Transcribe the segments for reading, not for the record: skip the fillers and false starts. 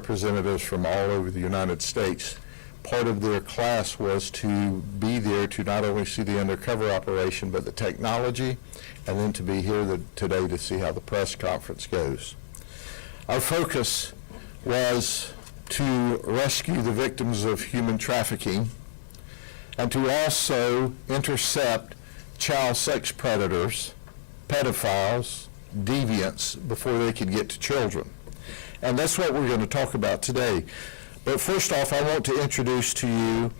representatives from all over the United States. Part of their class was to be there to not only see the undercover operation, but the technology, and then to be here today to see how the press conference goes. Our focus was to rescue the victims of human trafficking and to also intercept child sex predators, pedophiles, deviants before they could get to children. And that's what we're going to talk about today. But first off, I want to introduce to you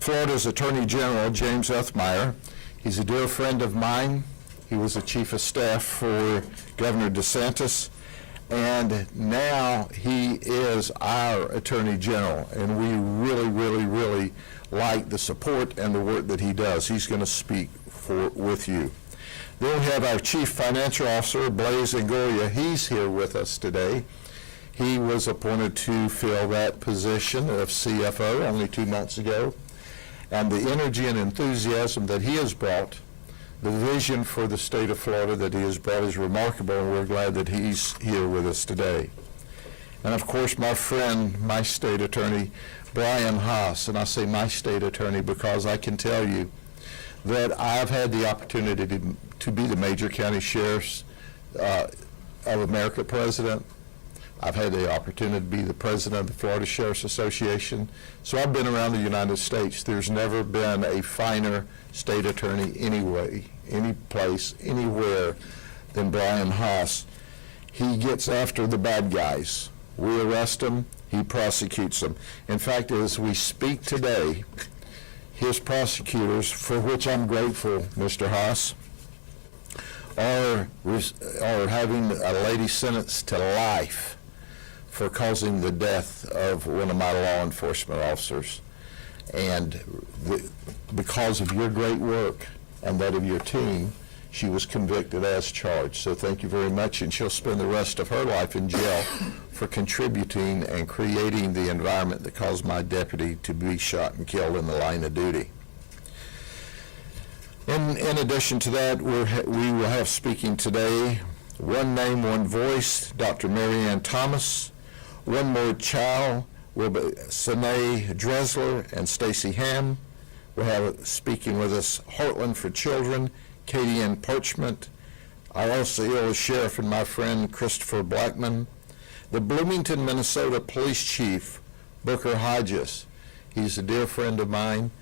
Florida's Attorney General, James Uthmeier. He's a dear friend of mine. He was the Chief of Staff for Governor DeSantis, and now he is our Attorney General, and we really like the support and the work that he does. He's going to speak with you. Then we have our Chief Financial Officer, Blaise Ngoria. He's here with us today. He was appointed to fill that position of CFO only 2 months ago. And the energy and enthusiasm that he has brought, the vision for the state of Florida that he has brought is remarkable, and we're glad that he's here with us today. And of course, my friend, my state attorney, Brian Haas, and I say my state attorney because I can tell you that I've had the opportunity to be the major county sheriffs of America president. I've had the opportunity to be the president of the Florida Sheriff's Association. So I've been around the United States. There's never been a finer state attorney anyway, any place, anywhere than Brian Haas. He gets after the bad guys. We arrest them, he prosecutes them. In fact, as we speak today, his prosecutors, for which I'm grateful, Mr. Haas, are having a lady sentenced to life for causing the death of one of my law enforcement officers. And because of your great work and that of your team, she was convicted as charged. So thank you very much, and she'll spend the rest of her life in jail for contributing and creating the environment that caused my deputy to be shot and killed in the line of duty. In addition to that, we will have speaking today, One Name, One Voice, Dr. Mary Ann Thomas. One More Child will be Sanae Dressler and Stacy Ham. We'll have speaking with us Heartland for Children, Katie Ann Parchment, our Osceola Sheriff and my friend Christopher Blackman, the Bloomington, Minnesota Police Chief, Booker Hodges. He's a dear friend of mine,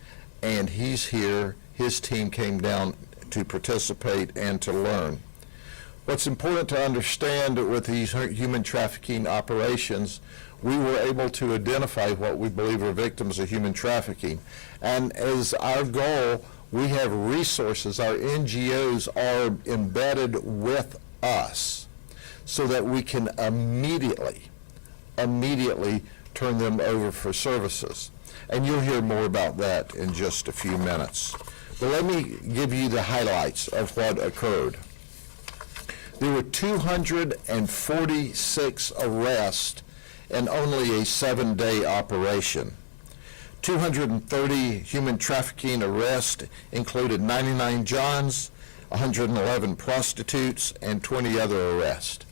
and he's here. His team came down to participate and to learn. What's important to understand with these human trafficking operations, we were able to identify what we believe are victims of human trafficking. And as our goal, we have resources. Our NGOs are embedded with us so that we can immediately turn them over for services. And you'll hear more about that in just a few minutes. But let me give you the highlights of what occurred. There were 246 arrests in only a 7-day operation. 230 human trafficking arrests included 99 Johns, 111 prostitutes, and 20 other arrests.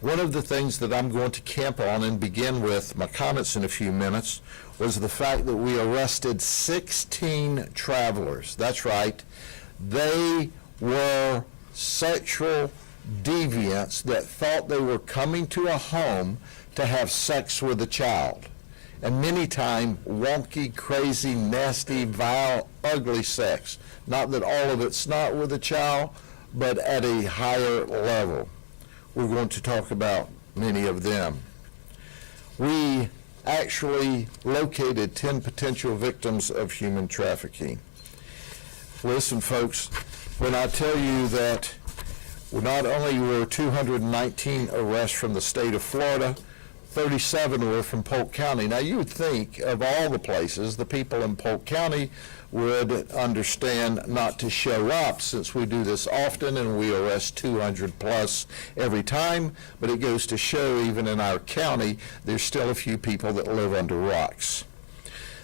One of the things that I'm going to camp on and begin with my comments in a few minutes was the fact that we arrested 16 travelers. That's right. They were sexual deviants that thought they were coming to a home to have sex with a child. And many times, wonky, crazy, nasty, vile, ugly sex. Not that all of it's not with a child, but at a higher level. We're going to talk about many of them. We actually located 10 potential victims of human trafficking. Listen, folks, when I tell you that not only were 219 arrests from the state of Florida, 37 were from Polk County. Now, you would think of all the places, the people in Polk County would understand not to show up, since we do this often and we arrest 200 plus every time, but it goes to show even in our county, there's still a few people that live under rocks.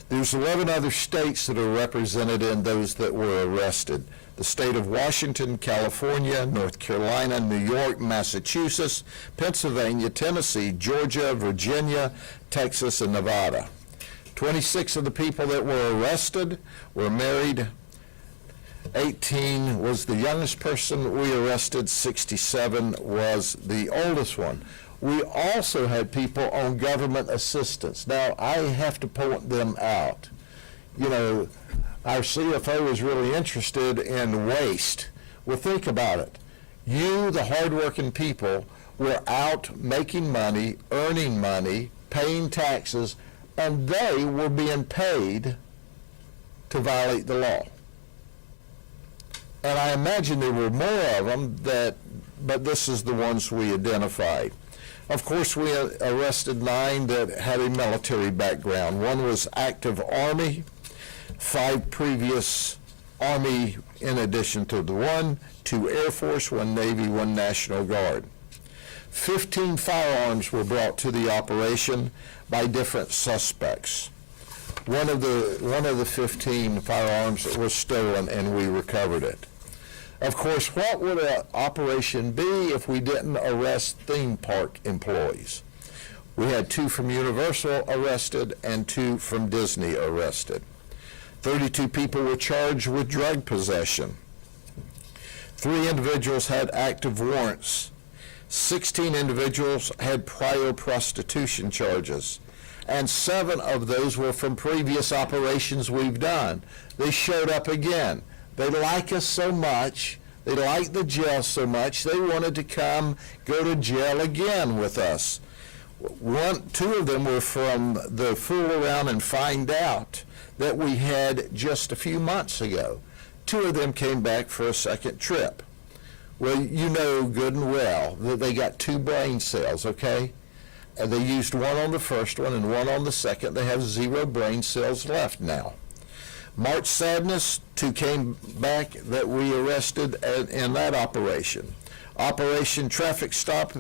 There's 11 other states that are represented in those that were arrested. the state of Washington, California, North Carolina, New York, Massachusetts, Pennsylvania, Tennessee, Georgia, Virginia, Texas, and Nevada. 26 of the people that were arrested were married. 18 was the youngest person we arrested. 67 was the oldest one. We also had people on government assistance. Now, I have to point them out. You know, our CFO is really interested in waste. Well, think about it. You, the hardworking people, were out making money, earning money, paying taxes, and they were being paid to violate the law. And I imagine there were more of them, but this is the ones we identified. Of course, we arrested 9 that had a military background. One was active Army, 5 previous Army in addition to the 1, 2 Air Force, 1 Navy, 1 National Guard. 15 firearms were brought to the operation by different suspects. One of the 15 firearms was stolen, and we recovered it. Of course, what would an operation be if we didn't arrest theme park employees? We had 2 from Universal arrested and 2 from Disney arrested. 32 people were charged with drug possession. 3 individuals had active warrants. 16 individuals had prior prostitution charges, and 7 of those were from previous operations we've done. They showed up again. They like us so much, they like the jail so much, they wanted to come go to jail again with us. 2 of them were from the Fool Around and Find Out that we had just a few months ago. 2 of them came back for a second trip. Well, you know good and well that they got 2 brain cells, okay? And they used 1 on the first one and 1 on the second. They have 0 brain cells left now. March Sadness, 2 came back that we arrested in that operation. Operation Traffic Stop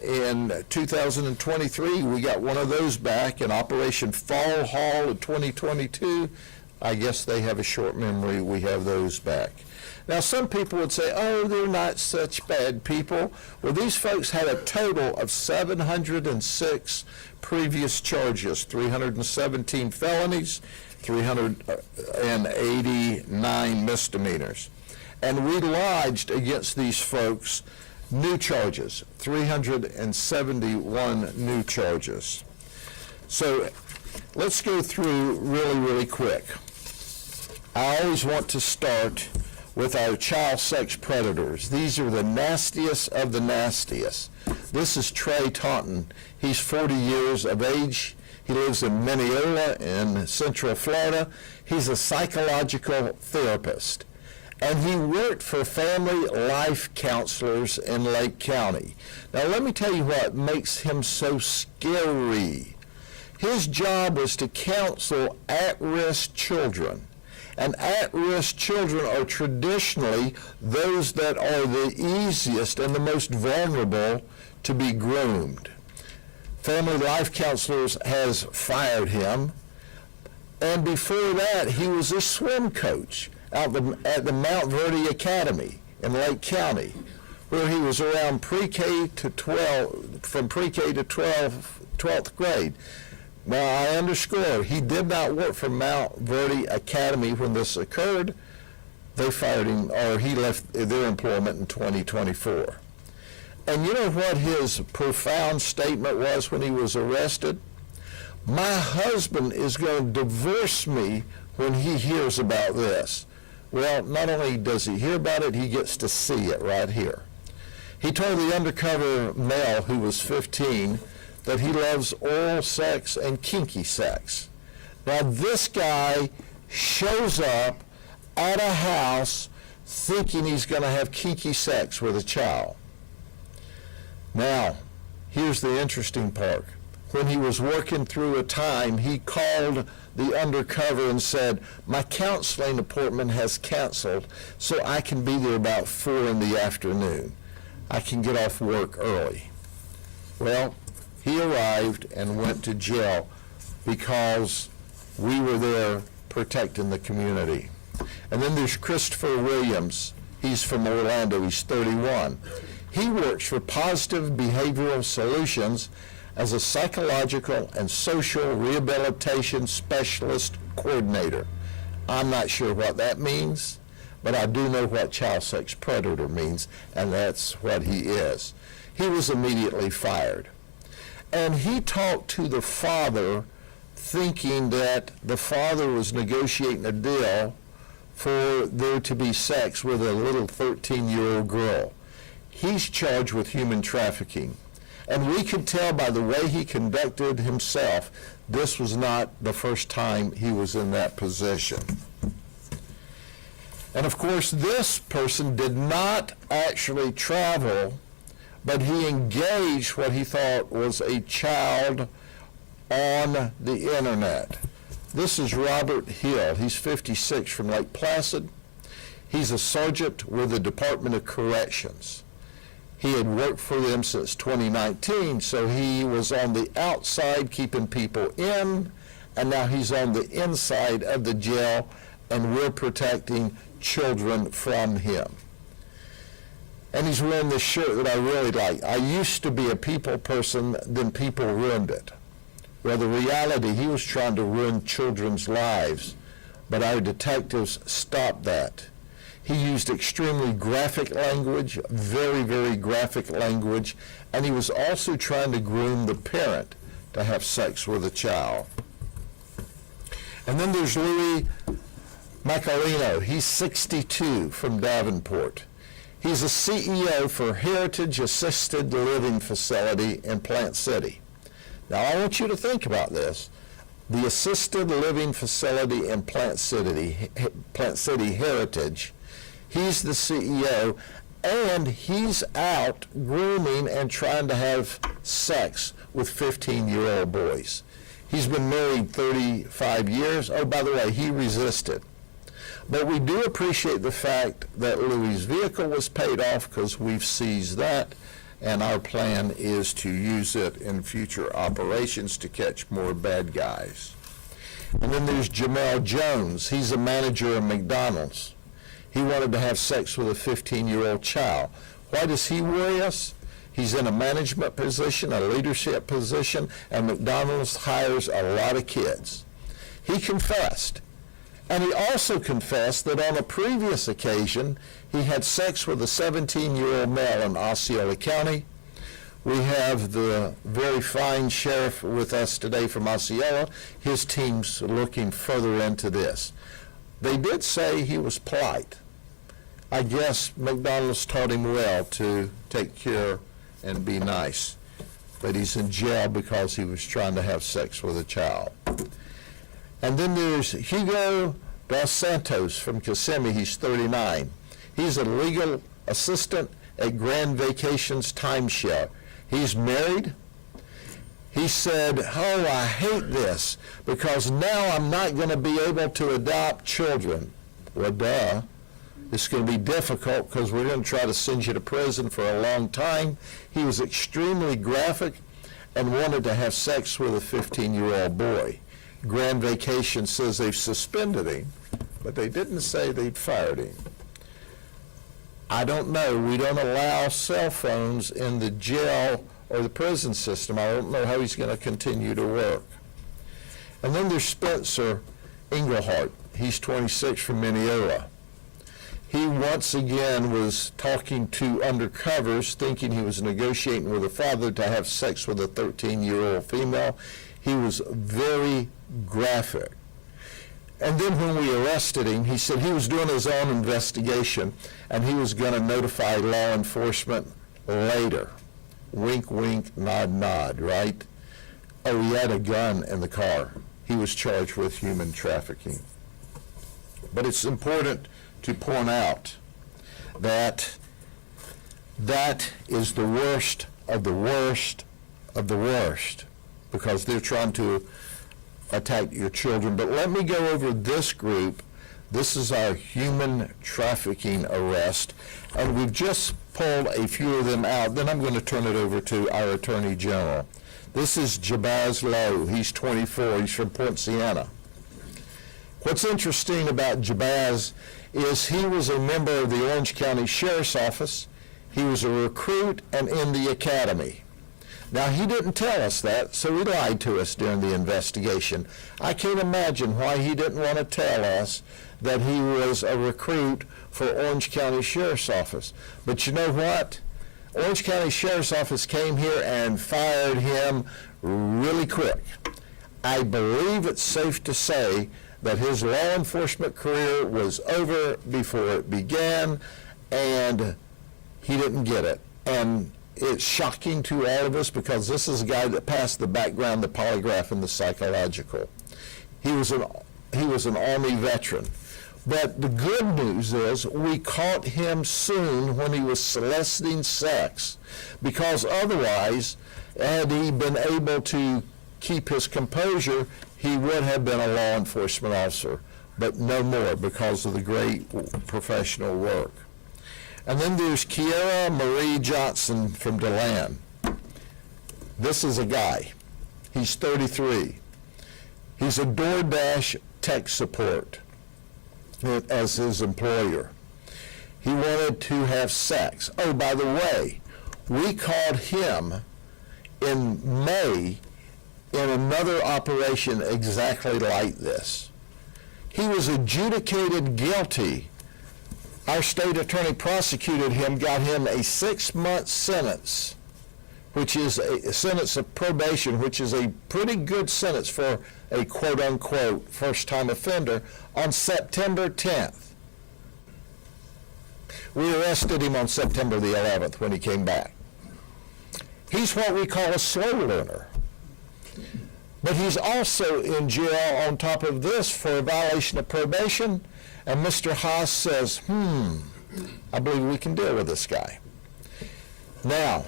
in 2023, we got 1 of those back. And Operation Fall Haul in 2022, I guess they have a short memory, we have those back. Now, some people would say, oh, they're not such bad people. Well, these folks had a total of 706 previous charges, 317 felonies, 389 misdemeanors. And we lodged against these folks new charges, 371 new charges. So let's go through really, really quick. I always want to start with our child sex predators. These are the nastiest of the nastiest. This is Trey Taunton. He's 40 years of age. He lives in Mineola in Central Florida. He's a psychological therapist. And he worked for family life counselors in Lake County. Now, let me tell you what makes him so scary. His job was to counsel at-risk children. And at-risk children are traditionally those that are the easiest and the most vulnerable to be groomed. Family Life Counselors has fired him. And before that, he was a swim coach at the Mount Verde Academy in Lake County, where he was around pre-K to 12, from pre-K to 12th grade. Now, I underscore, he did not work for Mount Verde Academy when this occurred. They fired him, or he left their employment in 2024. And you know what his profound statement was when he was arrested? My husband is going to divorce me when he hears about this. Well, not only does he hear about it, he gets to see it right here. He told the undercover male who was 15 that he loves oral sex and kinky sex. Now, this guy shows up at a house thinking he's going to have kinky sex with a child. Now, here's the interesting part. When he was working through a time, he called the undercover and said, my counseling appointment has canceled, so I can be there about 4 in the afternoon. I can get off work early. Well, he arrived and went to jail because we were there protecting the community. And then there's Christopher Williams. He's from Orlando. He's 31. He works for Positive Behavioral Solutions as a psychological and social rehabilitation specialist coordinator. I'm not sure what that means, but I do know what child sex predator means, and that's what he is. He was immediately fired. And he talked to the father, thinking that the father was negotiating a deal for there to be sex with a little 13-year-old girl. He's charged with human trafficking. And we could tell by the way he conducted himself, this was not the first time he was in that position. And of course, this person did not actually travel, but he engaged what he thought was a child on the internet. This is Robert Hill. He's 56 from Lake Placid. He's a sergeant with the Department of Corrections. He had worked for them since 2019, so he was on the outside keeping people in, and now he's on the inside of the jail, and we're protecting children from him. And he's wearing this shirt that I really like. I used to be a people person, then people ruined it. Well, the reality, he was trying to ruin children's lives, but our detectives stopped that. He used extremely graphic language, very, very graphic language, and he was also trying to groom the parent to have sex with a child. And then there's Louis Macalino. He's 62 from Davenport. He's a CEO for Heritage Assisted Living Facility in Plant City. Now, I want you to think about this. The assisted living facility in Plant City Heritage, he's the CEO, and he's out grooming and trying to have sex with 15-year-old boys. He's been married 35 years. Oh, by the way, he resisted. But we do appreciate the fact that Louis' vehicle was paid off, because we've seized that, and our plan is to use it in future operations to catch more bad guys. And then there's Jamel Jones. He's a manager of McDonald's. He wanted to have sex with a 15-year-old child. Why does he worry us? He's in a management position, a leadership position, and McDonald's hires a lot of kids. He confessed. And he also confessed that on a previous occasion, he had sex with a 17-year-old male in Osceola County. We have the very fine sheriff with us today from Osceola. His team's looking further into this. They did say he was polite. I guess McDonald's taught him well to take care and be nice. But he's in jail because he was trying to have sex with a child. And then there's Hugo Dos Santos from Kissimmee. He's 39. He's a legal assistant at Grand Vacations Timeshare. He's married. He said, oh, I hate this because now I'm not going to be able to adopt children. Well, duh. It's going to be difficult because we're going to try to send you to prison for a long time. He was extremely graphic and wanted to have sex with a 15-year-old boy. Grand Vacation says they've suspended him, but they didn't say they'd fired him. I don't know. We don't allow cell phones in the jail or the prison system. I don't know how he's going to continue to work. And then there's Spencer Englehart. He's 26 from Mineola. He once again was talking to undercovers, thinking he was negotiating with a father to have sex with a 13-year-old female. He was very graphic. And then when we arrested him, he said he was doing his own investigation and he was going to notify law enforcement later. Wink, wink, nod, nod, right? Oh, he had a gun in the car. He was charged with human trafficking. But it's important to point out that that is the worst of the worst of the worst, because they're trying to attack your children. But let me go over this group. This is our human trafficking arrest, and we've just pulled a few of them out. Then I'm going to turn it over to our Attorney General. This is Jabaz Lowe. He's 24. He's from Poinciana. What's interesting about Jabaz is he was a member of the Orange County Sheriff's Office. He was a recruit and in the academy. Now, he didn't tell us that, so he lied to us during the investigation. I can't imagine why he didn't want to tell us that he was a recruit for Orange County Sheriff's Office. But you know what? Orange County Sheriff's Office came here and fired him really quick. I believe it's safe to say that his law enforcement career was over before it began, and he didn't get it. And it's shocking to all of us because this is a guy that passed the background, the polygraph, and the psychological. He was an Army veteran. But the good news is we caught him soon when he was soliciting sex, because otherwise, had he been able to keep his composure, he would have been a law enforcement officer, but no more because of the great professional work. And then there's Kiera Marie Johnson from DeLand. This is a guy. He's 33. He's a DoorDash tech support as his employer. He wanted to have sex. Oh, by the way, we called him in May in another operation exactly like this. He was adjudicated guilty. Our state attorney prosecuted him, got him a 6-month sentence, which is a sentence of probation, which is a pretty good sentence for a quote-unquote first-time offender, on September 10th. We arrested him on September the 11th when he came back. He's what we call a slow learner. But he's also in jail on top of this for a violation of probation, and Mr. Haas says, I believe we can deal with this guy. Now,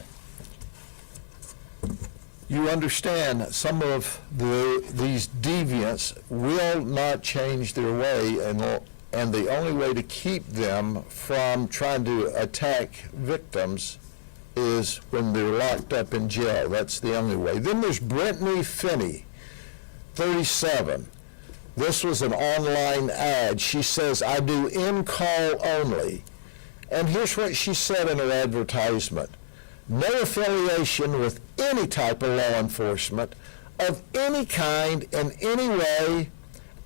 you understand some of these deviants will not change their way, and the only way to keep them from trying to attack victims is when they're locked up in jail. That's the only way. Then there's Brittany Finney, 37. This was an online ad. She says, I do in-call only. And here's what she said in her advertisement. No affiliation with any type of law enforcement of any kind in any way,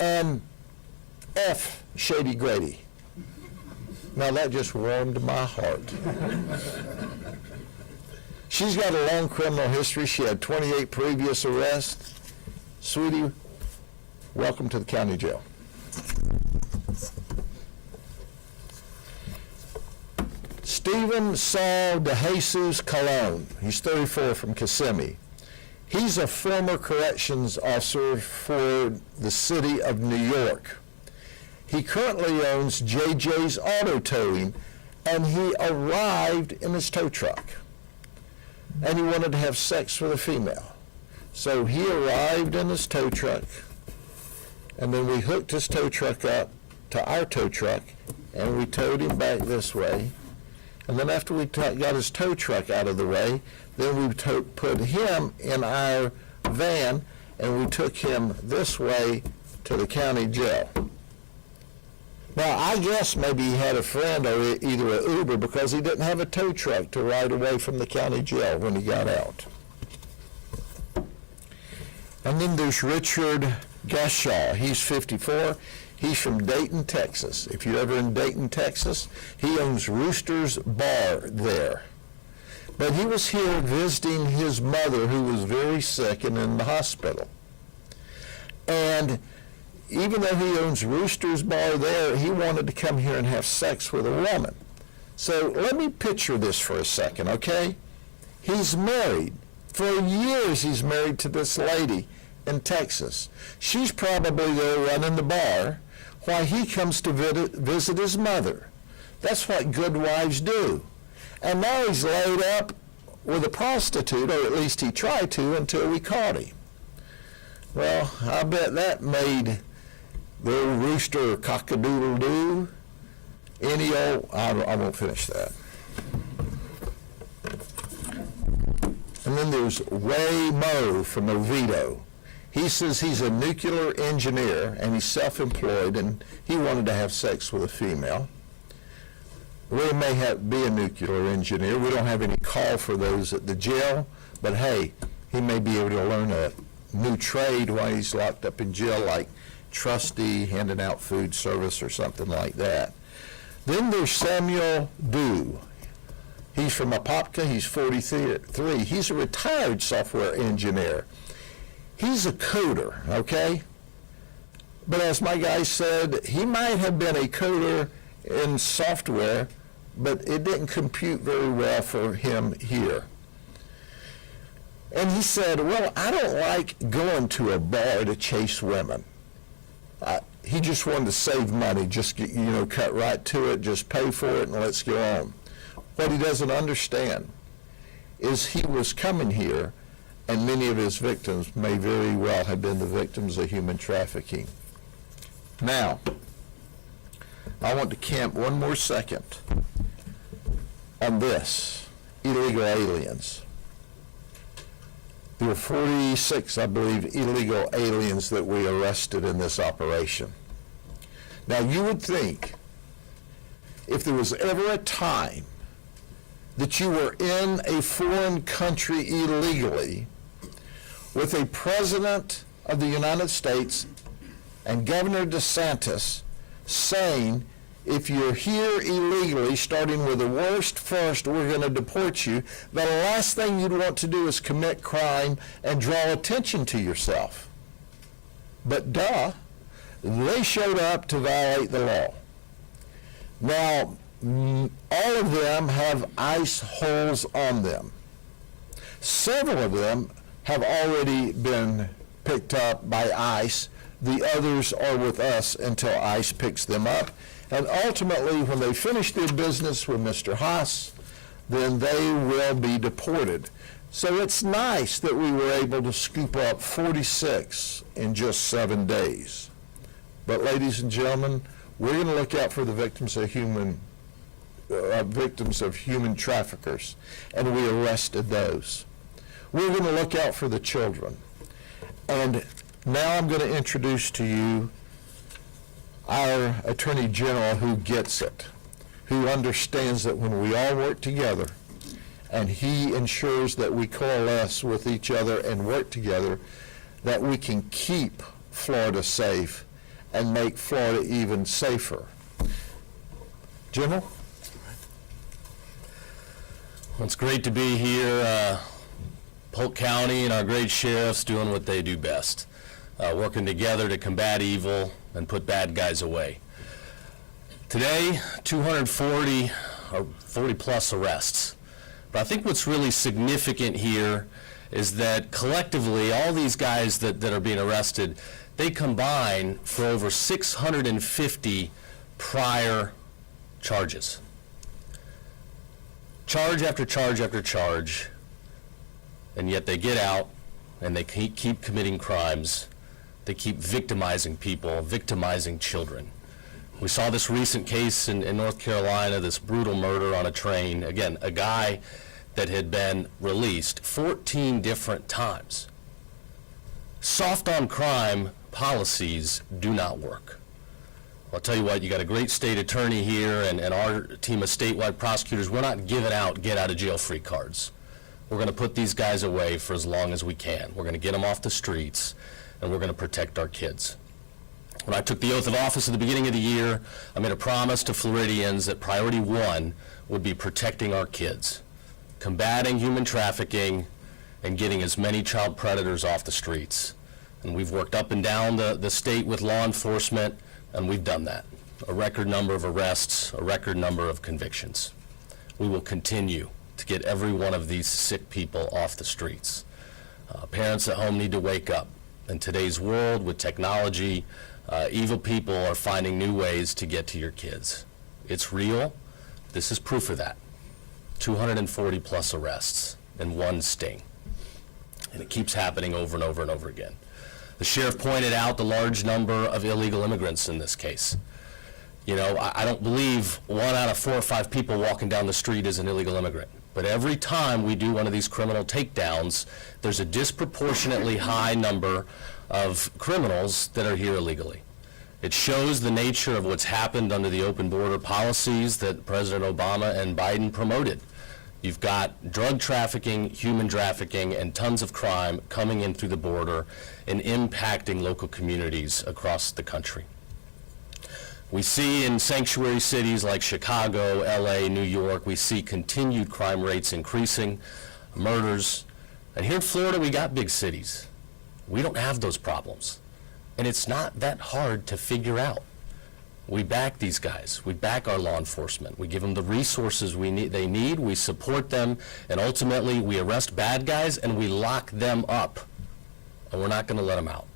and F Shady Grady. Now that just warmed my heart. She's got a long criminal history. She had 28 previous arrests. Sweetie, welcome to the county jail. Stephen Saul DeJesus Colon. He's 34 from Kissimmee. He's a former corrections officer for the city of New York. He currently owns JJ's Auto Towing, and he arrived in his tow truck. And he wanted to have sex with a female. So he arrived in his tow truck, and then we hooked his tow truck up to our tow truck, and we towed him back this way. And then after we got his tow truck out of the way, then we put him in our van, and we took him this way to the county jail. Now, I guess maybe he had a friend or either an Uber, because he didn't have a tow truck to ride away from the county jail when he got out. And then there's Richard Gashaw. He's 54. He's from Dayton, Texas. If you're ever in Dayton, Texas, he owns Rooster's Bar there. But he was here visiting his mother, who was very sick and in the hospital. And even though he owns Rooster's Bar there, he wanted to come here and have sex with a woman. So let me picture this for a second, okay? He's married. For years he's married to this lady in Texas. She's probably there running the bar while he comes to visit his mother. That's what good wives do. And now he's laid up with a prostitute, or at least he tried to, until we caught him. Well, I bet that made the old rooster cock-a-doodle-doo. Any old, I won't finish that. And then there's Ray Moe from Oviedo. He says he's a nuclear engineer and he's self-employed and he wanted to have sex with a female. Ray may be a nuclear engineer. We don't have any call for those at the jail, but hey, he may be able to learn a new trade while he's locked up in jail, like trustee, handing out food service or something like that. Then there's Samuel Dew. He's from Apopka. He's 43. He's a retired software engineer. He's a coder, okay? But as my guy said, he might have been a coder in software, but it didn't compute very well for him here. And he said, well, I don't like going to a bar to chase women. He just wanted to save money, just get, cut right to it, just pay for it and let's go on. What he doesn't understand is he was coming here and many of his victims may very well have been the victims of human trafficking. Now, I want to camp one more second on this, illegal aliens. There were 46, I believe, illegal aliens that we arrested in this operation. Now, you would think if there was ever a time that you were in a foreign country illegally with a president of the United States and Governor DeSantis saying, if you're here illegally, starting with the worst first, we're going to deport you, the last thing you'd want to do is commit crime and draw attention to yourself. But duh, they showed up to violate the law. Now, all of them have ice holes on them. Several of them have already been picked up by ICE. The others are with us until ICE picks them up. And ultimately, when they finish their business with Mr. Haas, then they will be deported. So it's nice that we were able to scoop up 46 in just 7 days. But ladies and gentlemen, we're going to look out for the victims of human traffickers, and we arrested those. We're going to look out for the children. And now I'm going to introduce to you our Attorney General who gets it, who understands that when we all work together and he ensures that we coalesce with each other and work together, that we can keep Florida safe and make Florida even safer. General? Well, it's great to be here. Polk County and our great sheriffs doing what they do best, working together to combat evil and put bad guys away. Today, 240 or 40 plus arrests. But I think what's really significant here is that collectively, all these guys that are being arrested, they combine for over 650 prior charges. Charge after charge after charge, and yet they get out and they keep committing crimes. They keep victimizing people, victimizing children. We saw this recent case in North Carolina, this brutal murder on a train. Again, a guy that had been released 14 different times. Soft on crime policies do not work. I'll tell you what, you got a great state attorney here and our team of statewide prosecutors. We're not giving out get out of jail free cards. We're going to put these guys away for as long as we can. We're going to get them off the streets, and we're going to protect our kids. When I took the oath of office at the beginning of the year, I made a promise to Floridians that priority one would be protecting our kids, combating human trafficking, and getting as many child predators off the streets. And we've worked up and down the state with law enforcement, and we've done that. A record number of arrests, a record number of convictions. We will continue to get every one of these sick people off the streets. Parents at home need to wake up. In today's world with technology, evil people are finding new ways to get to your kids. It's real. This is proof of that. 240 plus arrests in one sting. And it keeps happening over and over and over again. The sheriff pointed out the large number of illegal immigrants in this case. You know, I don't believe 1 out of 4 or 5 people walking down the street is an illegal immigrant. But every time we do one of these criminal takedowns, there's a disproportionately high number of criminals that are here illegally. It shows the nature of what's happened under the open border policies that President Obama and Biden promoted. You've got drug trafficking, human trafficking, and tons of crime coming in through the border and impacting local communities across the country. We see in sanctuary cities like Chicago, LA, New York, we see continued crime rates increasing, murders. And here in Florida, we got big cities. We don't have those problems. And it's not that hard to figure out. We back these guys. We back our law enforcement. We give them the resources they need. We support them. And ultimately, we arrest bad guys and we lock them up. And we're not going to let them out.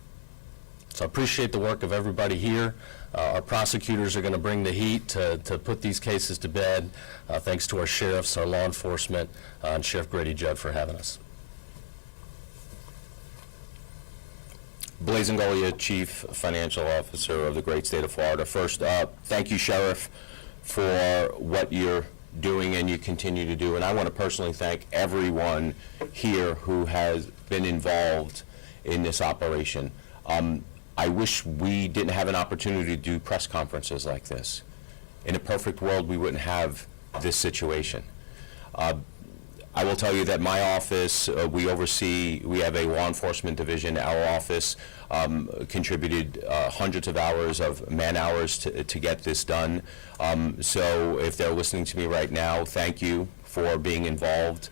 So I appreciate the work of everybody here. Our prosecutors are going to bring the heat to put these cases to bed. Thanks to our sheriffs, our law enforcement, and Sheriff Grady Judd for having us. Blaise Ngolia, Chief Financial Officer of the great state of Florida. First, thank you, Sheriff, for what you're doing and you continue to do. And I want to personally thank everyone here who has been involved in this operation. I wish we didn't have an opportunity to do press conferences like this. In a perfect world, we wouldn't have this situation. I will tell you that my office, we have a law enforcement division. Our office contributed hundreds of hours of man hours to get this done. So if they're listening to me right now, thank you for being involved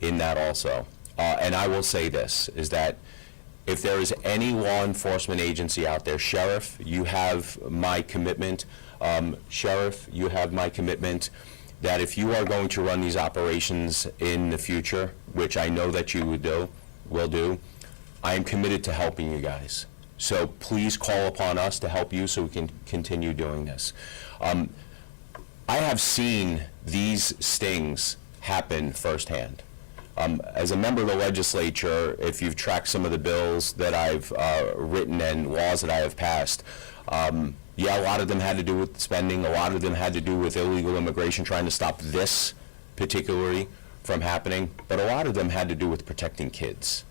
in that also. And I will say this, is that if there is any law enforcement agency out there, Sheriff, you have my commitment. Sheriff, you have my commitment that if you are going to run these operations in the future, which I know that you will do, I am committed to helping you guys. So please call upon us to help you so we can continue doing this. I have seen these stings happen firsthand. As a member of the legislature, if you've tracked some of the bills that I've written and laws that I have passed, yeah, a lot of them had to do with spending, a lot of them had to do with illegal immigration, trying to stop this particularly from happening, but a lot of them had to do with protecting kids.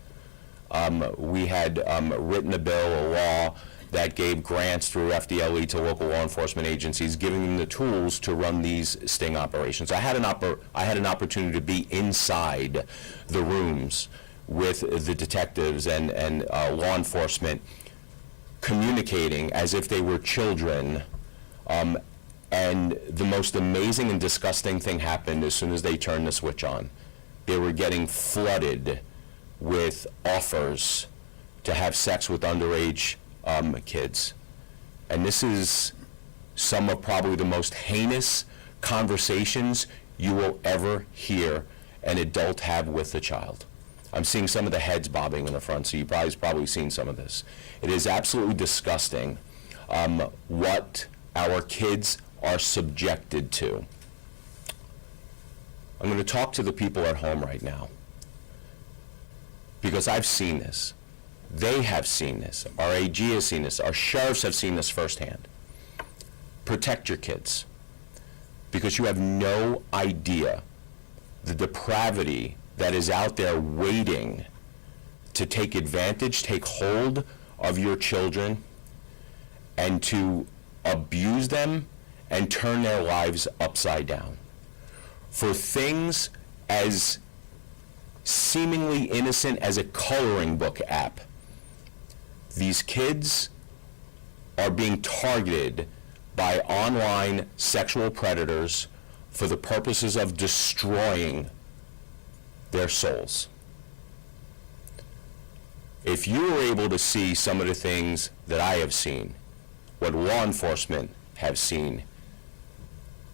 We had written a bill, a law, that gave grants through FDLE to local law enforcement agencies, giving them the tools to run these sting operations. I had an opportunity to be inside the rooms with the detectives and law enforcement, communicating as if they were children, and the most amazing and disgusting thing happened as soon as they turned the switch on. They were getting flooded with offers to have sex with underage kids. And this is some of probably the most heinous conversations you will ever hear an adult have with a child. I'm seeing some of the heads bobbing in the front, so you've probably seen some of this. It is absolutely disgusting what our kids are subjected to. I'm going to talk to the people at home right now, because I've seen this. They have seen this. Our AG has seen this. Our sheriffs have seen this firsthand. Protect your kids, because you have no idea the depravity that is out there waiting to take advantage, take hold of your children, and to abuse them and turn their lives upside down for things as seemingly innocent as a coloring book app. These kids are being targeted by online sexual predators for the purposes of destroying their souls. If you were able to see some of the things that I have seen, what law enforcement have seen,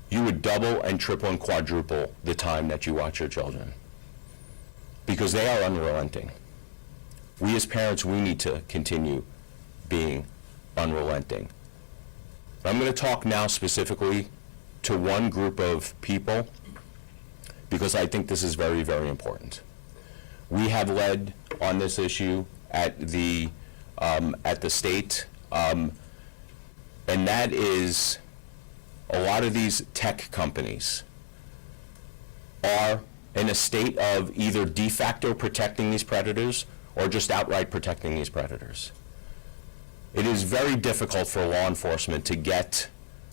you would double and triple and quadruple the time that you watch your children, because they are unrelenting. We as parents, we need to continue being unrelenting. I'm going to talk now specifically to one group of people, because I think this is very, very important. We have led on this issue at the state, and that is a lot of these tech companies are in a state of either de facto protecting these predators or just outright protecting these predators. It is very difficult for law enforcement to get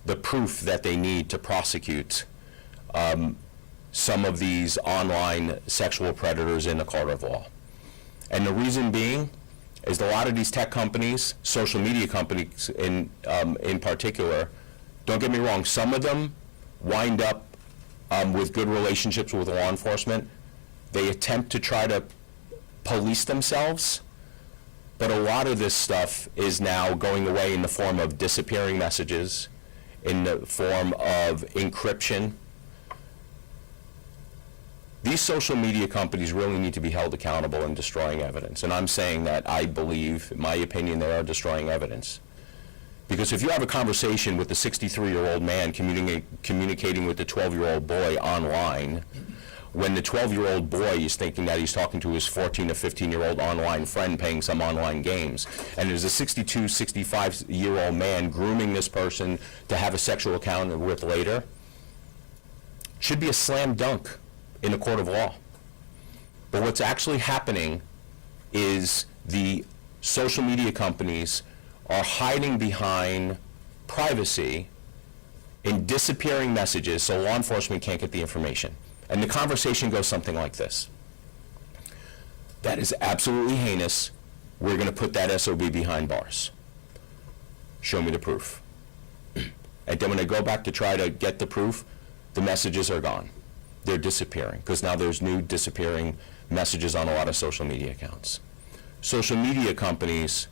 the proof that they need to prosecute some of these online sexual predators in the court of law. And the reason being is a lot of these tech companies, social media companies in particular, don't get me wrong, some of them wind up with good relationships with law enforcement. They attempt to try to police themselves, but a lot of this stuff is now going away in the form of disappearing messages, in the form of encryption. These social media companies really need to be held accountable in destroying evidence. And I'm saying that I believe, in my opinion, they are destroying evidence. Because if you have a conversation with the 63-year-old man communicating with the 12-year-old boy online, when the 12-year-old boy is thinking that he's talking to his 14 or 15-year-old online friend playing some online games, and there's a 62, 65-year-old man grooming this person to have a sexual encounter with later, should be a slam dunk in a court of law. But what's actually happening is the social media companies are hiding behind privacy in disappearing messages so law enforcement can't get the information. And the conversation goes something like this. That is absolutely heinous. We're going to put that SOB behind bars. Show me the proof. And then when they go back to try to get the proof, the messages are gone. They're disappearing, because now there's new disappearing messages on a lot of social media accounts. Social media companies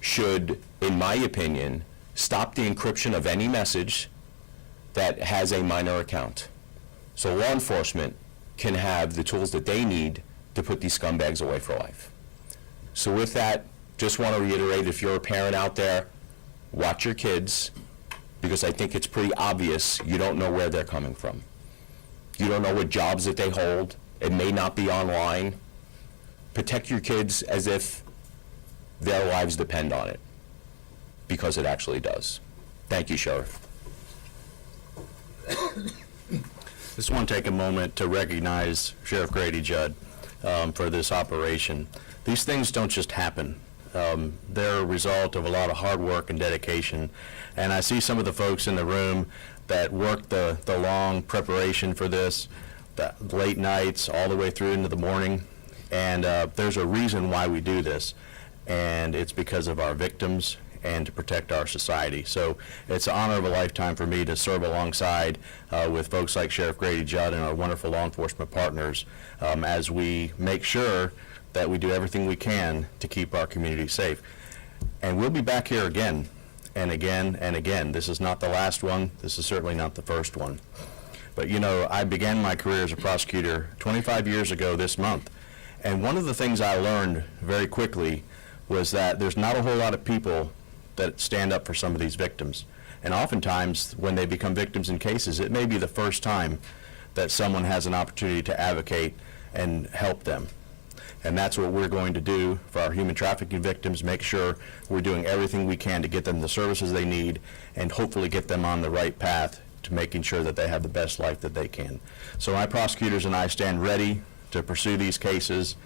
should, in my opinion, stop the encryption of any message that has a minor account, so law enforcement can have the tools that they need to put these scumbags away for life. So with that, just want to reiterate, if you're a parent out there, watch your kids, because I think it's pretty obvious you don't know where they're coming from. You don't know what jobs that they hold. It may not be online. Protect your kids as if their lives depend on it, because it actually does. Thank you, Sheriff. Just want to take a moment to recognize Sheriff Grady, Judd, for this operation. These things don't just happen. They're a result of a lot of hard work and dedication. And I see some of the folks in the room that worked the long preparation for this, the late nights all the way through into the morning. And there's a reason why we do this, and it's because of our victims and to protect our society. So it's an honor of a lifetime for me to serve alongside with folks like Sheriff Grady, Judd, and our wonderful law enforcement partners as we make sure that we do everything we can to keep our community safe. And we'll be back here again and again and again. This is not the last one. This is certainly not the first one. But you know, I began my career as a prosecutor 25 years ago this month. And one of the things I learned very quickly was that there's not a whole lot of people that stand up for some of these victims. And oftentimes, when they become victims in cases, it may be the first time that someone has an opportunity to advocate and help them. And that's what we're going to do for our human trafficking victims, make sure we're doing everything we can to get them the services they need and hopefully get them on the right path to making sure that they have the best life that they can. So my prosecutors and I stand ready to pursue these cases,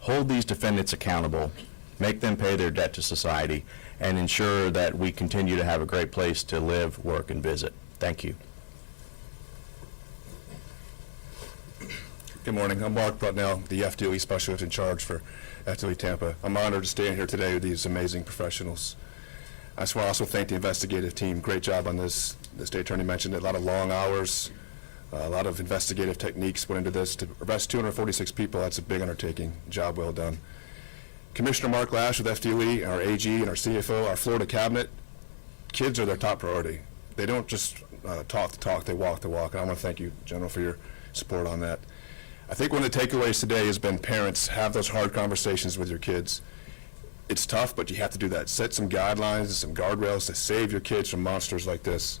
hold these defendants accountable, make them pay their debt to society, and ensure that we continue to have a great place to live, work, and visit. Thank you. Good morning. I'm Mark Brutnell, the FDOE Specialist in charge for FDOE Tampa. I'm honored to stand here today with these amazing professionals. I just want to also thank the investigative team. Great job on this. The state attorney mentioned it, a lot of long hours, a lot of investigative techniques went into this. To arrest 246 people, that's a big undertaking. Job well done. Commissioner Mark Lash with FDOE, and our AG and our CFO, our Florida cabinet, kids are their top priority. They don't just talk the talk, they walk the walk. And I want to thank you, General, for your support on that. I think one of the takeaways today has been parents have those hard conversations with your kids. It's tough, but you have to do that. Set some guidelines and some guardrails to save your kids from monsters like this.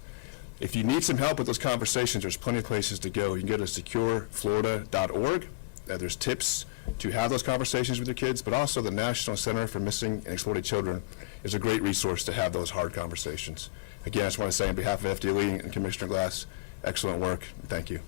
If you need some help with those conversations, there's plenty of places to go. You can go to secureflorida.org. There's tips to have those conversations with your kids, but also the National Center for Missing and Exploited Children is a great resource to have those hard conversations. Again, I just want to say on behalf of FDOE and Commissioner Glass, excellent work. Thank you.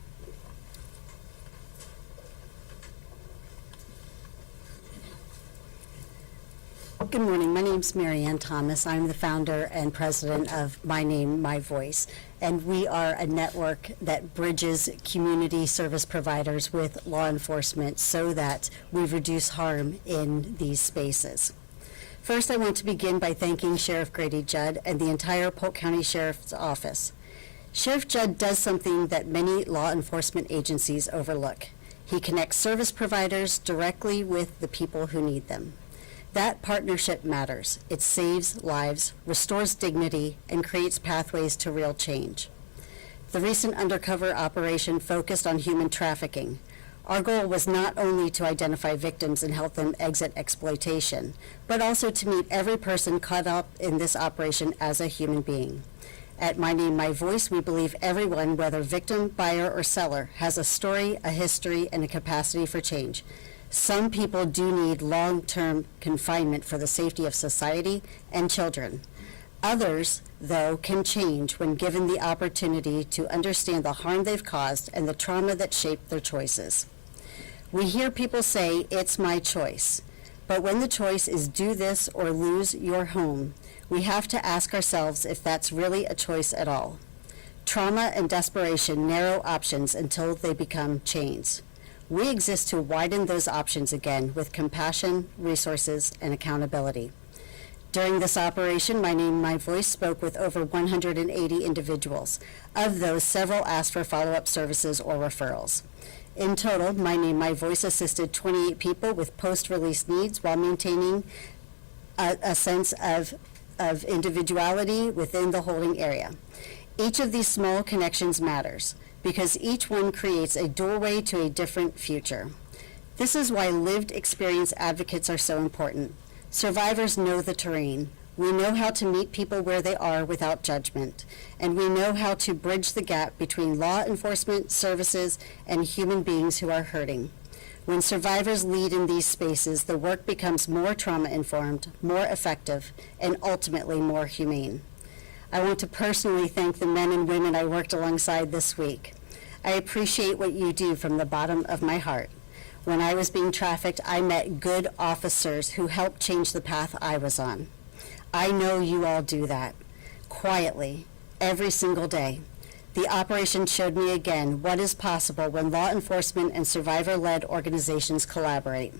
Good morning. My name's Mary Ann Thomas. I'm the founder and president of My Name, My Voice, and we are a network that bridges community service providers with law enforcement so that we reduce harm in these spaces. First, I want to begin by thanking Sheriff Grady Judd and the entire Polk County Sheriff's Office. Sheriff Judd does something that many law enforcement agencies overlook. He connects service providers directly with the people who need them. That partnership matters. It saves lives, restores dignity, and creates pathways to real change. The recent undercover operation focused on human trafficking. Our goal was not only to identify victims and help them exit exploitation, but also to meet every person caught up in this operation as a human being. At My Name, My Voice, we believe everyone, whether victim, buyer, or seller, has a story, a history, and a capacity for change. Some people do need long-term confinement for the safety of society and children. Others, though, can change when given the opportunity to understand the harm they've caused and the trauma that shaped their choices. We hear people say, "It's my choice." But when the choice is do this or lose your home, we have to ask ourselves if that's really a choice at all. Trauma and desperation narrow options until they become chains. We exist to widen those options again with compassion, resources, and accountability. During this operation, My Name, My Voice spoke with over 180 individuals. Of those, several asked for follow-up services or referrals. In total, My Name, My Voice assisted 28 people with post-release needs while maintaining a sense of individuality within the holding area. Each of these small connections matters because each one creates a doorway to a different future. This is why lived experience advocates are so important. Survivors know the terrain. We know how to meet people where they are without judgment, and we know how to bridge the gap between law enforcement services and human beings who are hurting. When survivors lead in these spaces, the work becomes more trauma-informed, more effective, and ultimately more humane. I want to personally thank the men and women I worked alongside this week. I appreciate what you do from the bottom of my heart. When I was being trafficked, I met good officers who helped change the path I was on. I know you all do that, quietly, every single day. The operation showed me again what is possible when law enforcement and survivor-led organizations collaborate.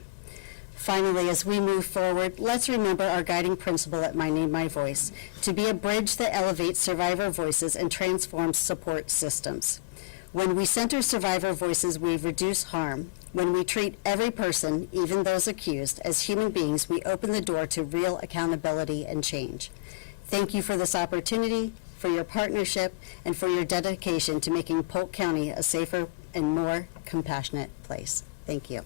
Finally, as we move forward, let's remember our guiding principle at My Name, My Voice, to be a bridge that elevates survivor voices and transforms support systems. When we center survivor voices, we reduce harm. When we treat every person, even those accused, as human beings, we open the door to real accountability and change. Thank you for this opportunity, for your partnership, and for your dedication to making Polk County a safer and more compassionate place. Thank you.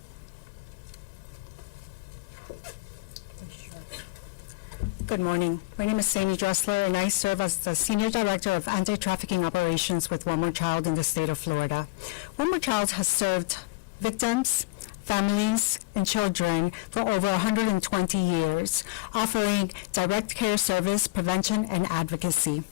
Good morning. My name is Sani Dressler, and I serve as the Senior Director of Anti-Trafficking Operations with One More Child in the state of Florida. One More Child has served victims, families, and children for over 120 years, offering direct care service, prevention, and advocacy.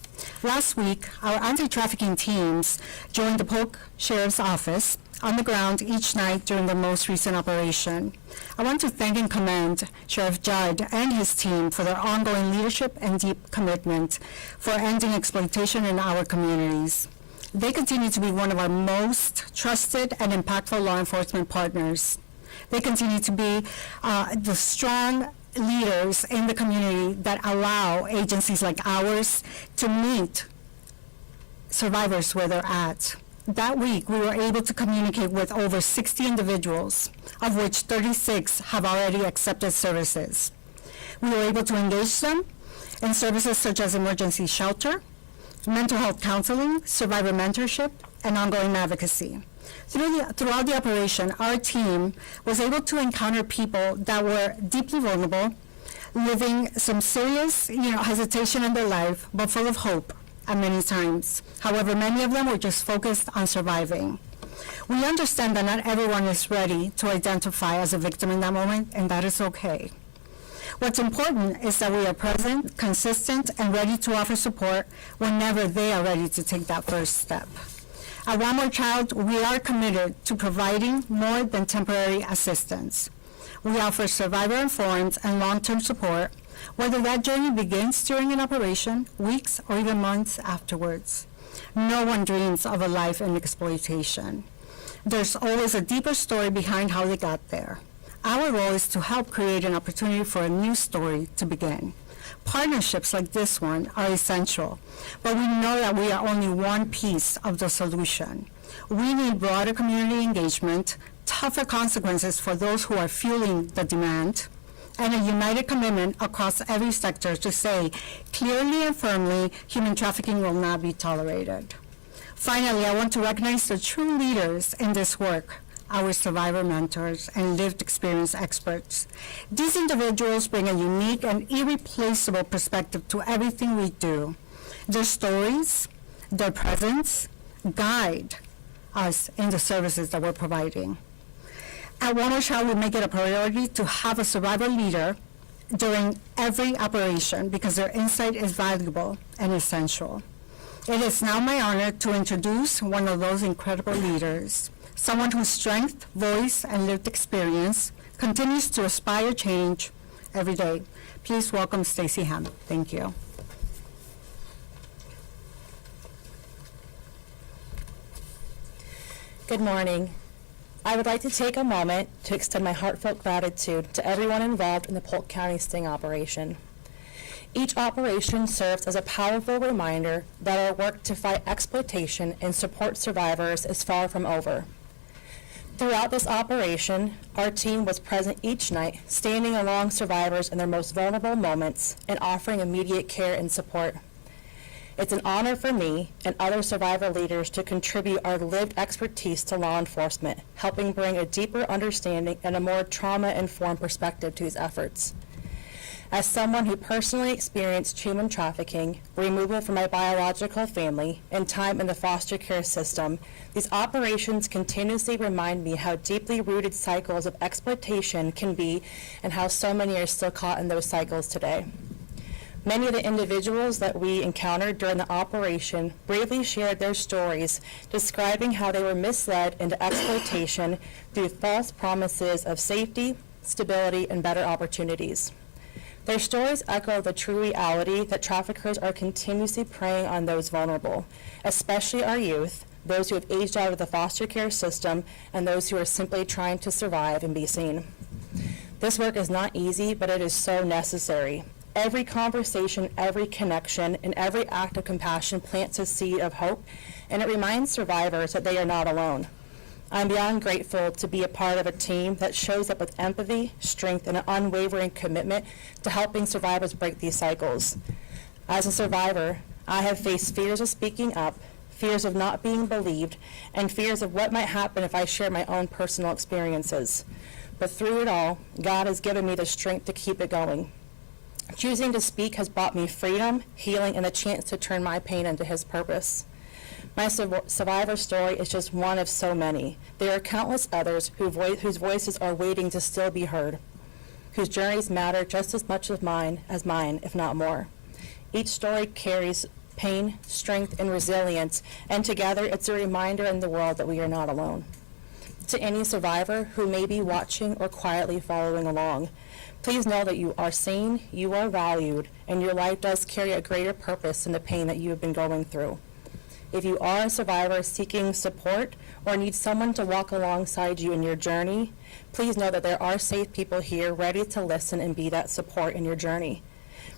Last week, our anti-trafficking teams joined the Polk Sheriff's Office on the ground each night during the most recent operation. I want to thank and commend Sheriff Judd and his team for their ongoing leadership and deep commitment for ending exploitation in our communities. They continue to be one of our most trusted and impactful law enforcement partners. They continue to be the strong leaders in the community that allow agencies like ours to meet survivors where they're at. That week, we were able to communicate with over 60 individuals, of which 36 have already accepted services. We were able to engage them in services such as emergency shelter, mental health counseling, survivor mentorship, and ongoing advocacy. Throughout the operation, our team was able to encounter people that were deeply vulnerable, living some serious, hesitation in their life, but full of hope at many times. However, many of them were just focused on surviving. We understand that not everyone is ready to identify as a victim in that moment, and that is okay. What's important is that we are present, consistent, and ready to offer support whenever they are ready to take that first step. At One More Child, we are committed to providing more than temporary assistance. We offer survivor-informed and long-term support whether that journey begins during an operation, weeks, or even months afterwards. No one dreams of a life in exploitation. There's always a deeper story behind how they got there. Our role is to help create an opportunity for a new story to begin. Partnerships like this one are essential, but we know that we are only one piece of the solution. We need broader community engagement, tougher consequences for those who are fueling the demand, and a united commitment across every sector to say clearly and firmly human trafficking will not be tolerated. Finally, I want to recognize the true leaders in this work, our survivor mentors and lived experience experts. These individuals bring a unique and irreplaceable perspective to everything we do. Their stories, their presence, guide us in the services that we're providing. At One More Child, we make it a priority to have a survivor leader during every operation because their insight is valuable and essential. It is now my honor to introduce one of those incredible leaders, someone whose strength, voice, and lived experience continues to inspire change every day. Please welcome Stacy Ham. Thank you. Good morning. I would like to take a moment to extend my heartfelt gratitude to everyone involved in the Polk County sting operation. Each operation serves as a powerful reminder that our work to fight exploitation and support survivors is far from over. Throughout this operation, our team was present each night, standing along survivors in their most vulnerable moments and offering immediate care and support. It's an honor for me and other survivor leaders to contribute our lived expertise to law enforcement, helping bring a deeper understanding and a more trauma-informed perspective to these efforts. As someone who personally experienced human trafficking, removal from my biological family, and time in the foster care system, these operations continuously remind me how deeply rooted cycles of exploitation can be and how so many are still caught in those cycles today. Many of the individuals that we encountered during the operation bravely shared their stories, describing how they were misled into exploitation through false promises of safety, stability, and better opportunities. Their stories echo the true reality that traffickers are continuously preying on those vulnerable, especially our youth, those who have aged out of the foster care system, and those who are simply trying to survive and be seen. This work is not easy, but it is so necessary. Every conversation, every connection, and every act of compassion plants a seed of hope, and it reminds survivors that they are not alone. I'm beyond grateful to be a part of a team that shows up with empathy, strength, and an unwavering commitment to helping survivors break these cycles. As a survivor, I have faced fears of speaking up, fears of not being believed, and fears of what might happen if I share my own personal experiences. But through it all, God has given me the strength to keep it going. Choosing to speak has brought me freedom, healing, and a chance to turn my pain into His purpose. My survivor story is just one of so many. There are countless others whose voices are waiting to still be heard, whose journeys matter just as much as mine, if not more. Each story carries pain, strength, and resilience, and together it's a reminder in the world that we are not alone. To any survivor who may be watching or quietly following along, please know that you are seen, you are valued, and your life does carry a greater purpose than the pain that you have been going through. If you are a survivor seeking support or need someone to walk alongside you in your journey, please know that there are safe people here ready to listen and be that support in your journey.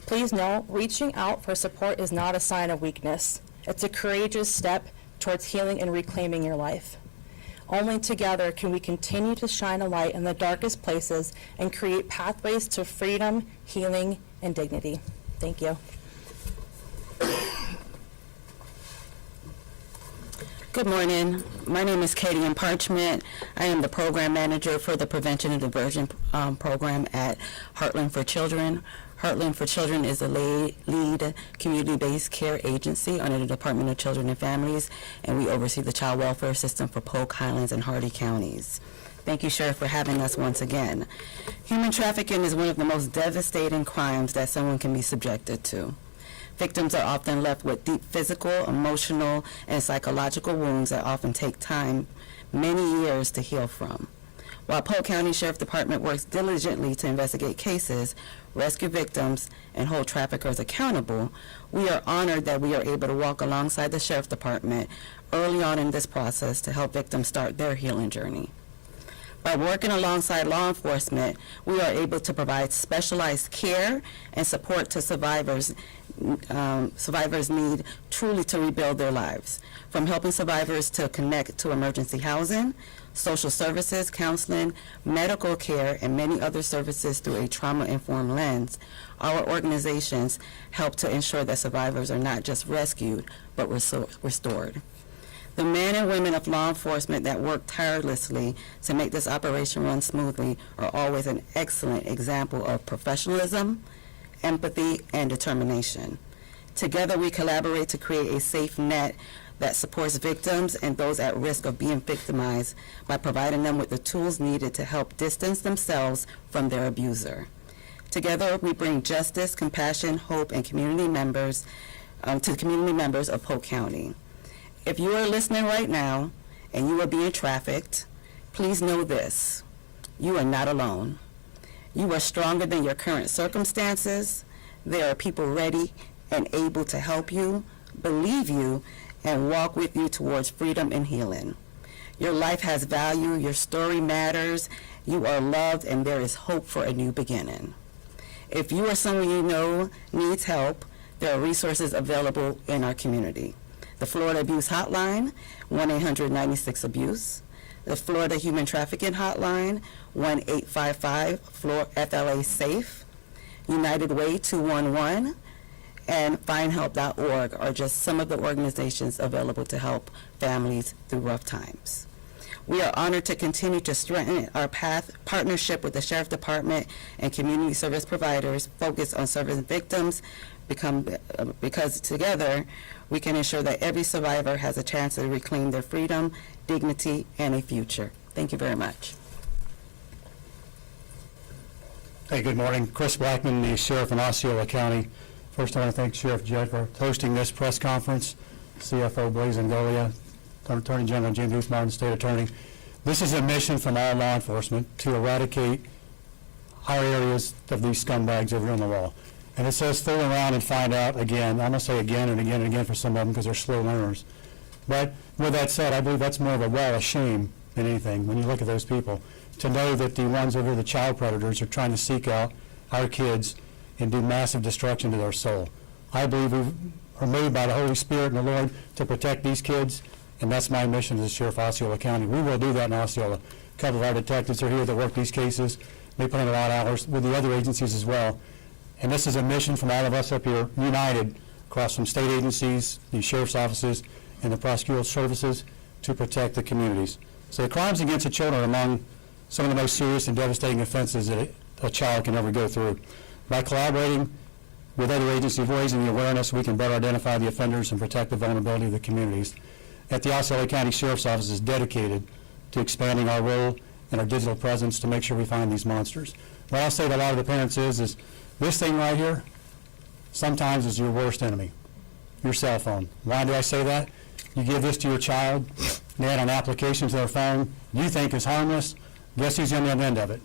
Please know reaching out for support is not a sign of weakness. It's a courageous step towards healing and reclaiming your life. Only together can we continue to shine a light in the darkest places and create pathways to freedom, healing, and dignity. Thank you. Good morning. My name is Katie in Parchment. I am the program manager for the Prevention and Diversion program at Heartland for Children. Heartland for Children is a lead community-based care agency under the Department of Children and Families, and we oversee the child welfare system for Polk, Highlands, and Hardy counties. Thank you, Sheriff, for having us once again. Human trafficking is one of the most devastating crimes that someone can be subjected to. Victims are often left with deep physical, emotional, and psychological wounds that often take time, many years, to heal from. While Polk County Sheriff Department works diligently to investigate cases, rescue victims, and hold traffickers accountable, we are honored that we are able to walk alongside the Sheriff's Department early on in this process to help victims start their healing journey. By working alongside law enforcement, we are able to provide specialized care and support to survivors. Survivors need truly to rebuild their lives, from helping survivors to connect to emergency housing, social services, counseling, medical care, and many other services through a trauma-informed lens. Our organizations help to ensure that survivors are not just rescued, but restored. The men and women of law enforcement that work tirelessly to make this operation run smoothly are always an excellent example of professionalism, empathy, and determination. Together, we collaborate to create a safe net that supports victims and those at risk of being victimized by providing them with the tools needed to help distance themselves from their abuser. Together, we bring justice, compassion, hope, and community members to the community members of Polk County. If you are listening right now and you are being trafficked, please know this: you are not alone. You are stronger than your current circumstances. There are people ready and able to help you, believe you, and walk with you towards freedom and healing. Your life has value, your story matters, you are loved, and there is hope for a new beginning. If you or someone you know needs help, there are resources available in our community. The Florida Abuse Hotline, 1-800-96-ABUSE. The Florida Human Trafficking Hotline, 1-855-FLA-SAFE. United Way 211, and findhelp.org are just some of the organizations available to help families through rough times. We are honored to continue to strengthen our partnership with the Sheriff Department and community service providers focused on serving victims, because together we can ensure that every survivor has a chance to reclaim their freedom, dignity, and a future. Thank you very much. Hey, good morning. Chris Blackman, the Sheriff in Osceola County. First, I want to thank Sheriff Judd for hosting this press conference, CFO Blaise Angolia, Attorney General Jim Uthmeier, the State Attorney. This is a mission from all law enforcement to eradicate our areas of these scumbags that are on the law. And it says fool around and find out again. I'm going to say again and again and again for some of them because they're slow learners. But with that said, I believe that's more of a wall of shame than anything when you look at those people, to know that the ones over the child predators are trying to seek out our kids and do massive destruction to their soul. I believe we are moved by the Holy Spirit and the Lord to protect these kids, and that's my mission as Sheriff of Osceola County. We will do that in Osceola. A couple of our detectives are here that work these cases. They put in a lot of hours with the other agencies as well. And this is a mission from all of us up here, united across from state agencies, the sheriff's offices, and the prosecutorial services to protect the communities. So the crimes against the children are among some of the most serious and devastating offenses that a child can ever go through. By collaborating with other agencies, raising the awareness, we can better identify the offenders and protect the vulnerability of the communities. At the Osceola County Sheriff's Office is dedicated to expanding our role and our digital presence to make sure we find these monsters. What I'll say to a lot of the parents is this thing right here sometimes is your worst enemy, your cell phone. Why do I say that? You give this to your child, they add an application to their phone you think is harmless. Guess who's on the other end of it?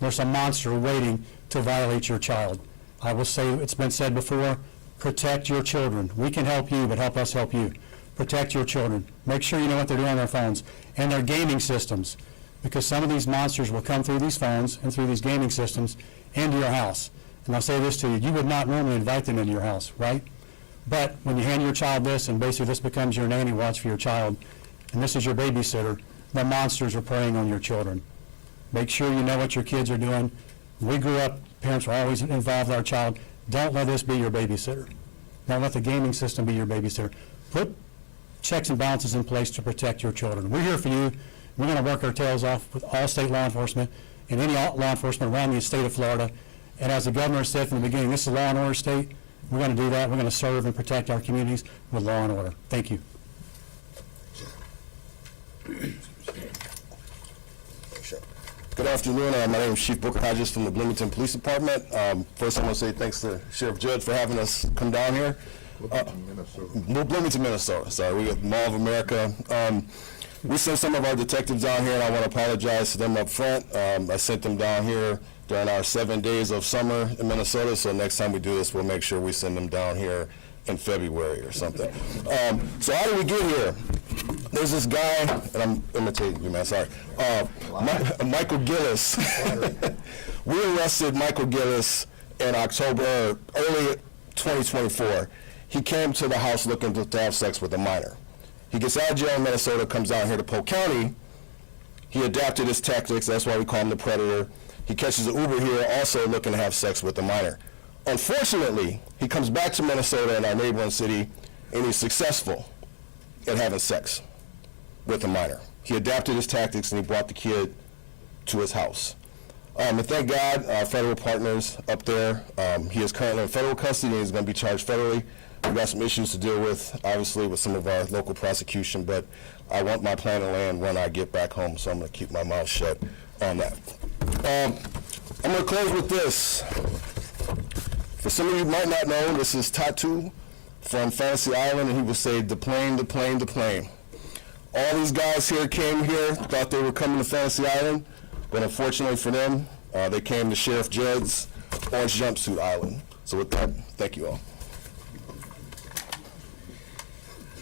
There's a monster waiting to violate your child. I will say, it's been said before, protect your children. We can help you, but help us help you. Protect your children. Make sure you know what they're doing on their phones and their gaming systems, because some of these monsters will come through these phones and through these gaming systems into your house. And I'll say this to you, you would not normally invite them into your house, right? But when you hand your child this, and basically this becomes your nanny watch for your child, and this is your babysitter, the monsters are preying on your children. Make sure you know what your kids are doing. We grew up, parents were always involved with our child. Don't let this be your babysitter. Don't let the gaming system be your babysitter. Put checks and balances in place to protect your children. We're here for you. We're going to work our tails off with all state law enforcement and any law enforcement around the state of Florida. And as the governor said from the beginning, this is a law and order state. We're going to do that. We're going to serve and protect our communities with law and order. Thank you. Good afternoon. My name is Chief Booker Hodges from the Bloomington Police Department. First, I want to say thanks to Sheriff Judd for having us come down here. Bloomington, Minnesota. Sorry, we got Mall of America. We sent some of our detectives down here, and I want to apologize to them up front. I sent them down here during our 7 days of summer in Minnesota, so next time we do this, we'll make sure we send them down here in February or something. So how did we get here? There's this guy, and I'm imitating you, man, sorry. Michael Gillis. We arrested Michael Gillis in October, early 2024. He came to the house looking to have sex with a minor. He gets out of jail in Minnesota, comes down here to Polk County. He adapted his tactics, that's why we call him the Predator. He catches an Uber here also looking to have sex with a minor. Unfortunately, he comes back to Minnesota in our neighboring city, and he's successful in having sex with a minor. He adapted his tactics, and he brought the kid to his house. And thank God, our federal partners up there, he is currently in federal custody, and he's going to be charged federally. We've got some issues to deal with, obviously, with some of our local prosecution, but I want my plan to land when I get back home, so I'm going to keep my mouth shut on that. I'm going to close with this. For some of you who might not know, this is Tattoo from Fantasy Island, and he would say, "The plane, the plane, the plane." All these guys here came here, thought they were coming to Fantasy Island, but unfortunately for them, they came to Sheriff Judd's Orange Jumpsuit Island. So with that, thank you all.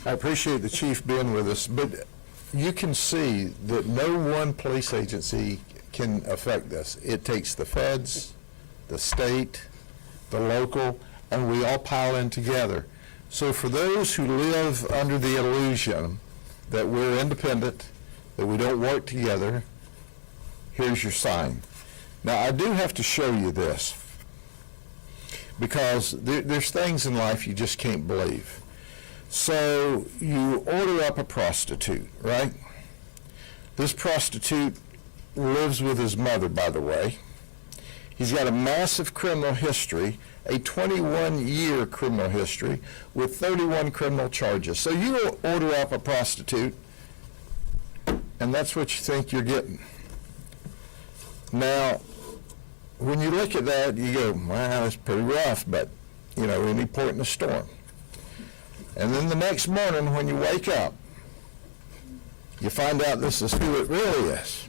I appreciate the chief being with us, but you can see that no one police agency can affect this. It takes the feds, the state, the local, and we all pile in together. So for those who live under the illusion that we're independent, that we don't work together, here's your sign. Now, I do have to show you this, because there's things in life you just can't believe. So you order up a prostitute, right? This prostitute lives with his mother, by the way. He's got a massive criminal history, a 21-year criminal history with 31 criminal charges. So you order up a prostitute, and that's what you think you're getting. Now, when you look at that, you go, wow, that's pretty rough, but, you know, any port in a storm. And then the next morning when you wake up, you find out this is who it really is.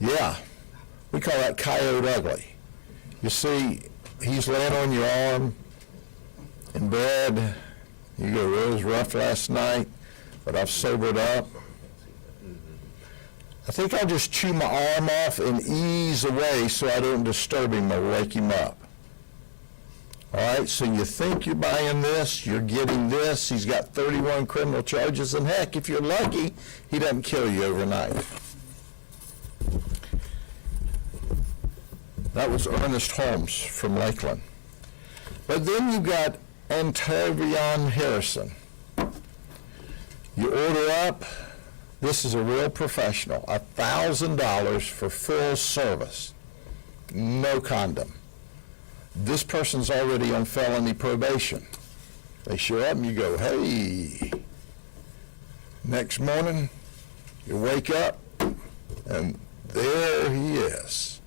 Yeah, we call that coyote ugly. You see, he's laying on your arm in bed. You go, it was rough last night, but I've sobered up. I think I'll just chew my arm off and ease away so I don't disturb him or wake him up. All right, so you think you're buying this, you're getting this. He's got 31 criminal charges, and heck, if you're lucky, he doesn't kill you overnight. That was Ernest Holmes from Lakeland. But then you got Antavion Harrison. You order up, this is a real professional, $1,000 for full service, no condom. This person's already on felony probation. They show up and you go, hey. Next morning, you wake up, and there he is.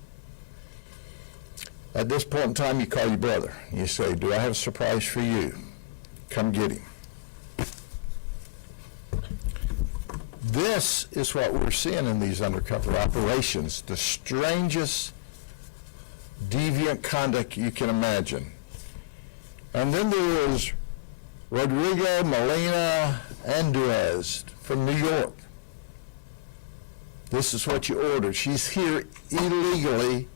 At this point in time, you call your brother. You say, do I have a surprise for you? Come get him. This is what we're seeing in these undercover operations, the strangest deviant conduct you can imagine. And then there is Rodrigo Molina Andres from New York. This is what you ordered. She's here illegally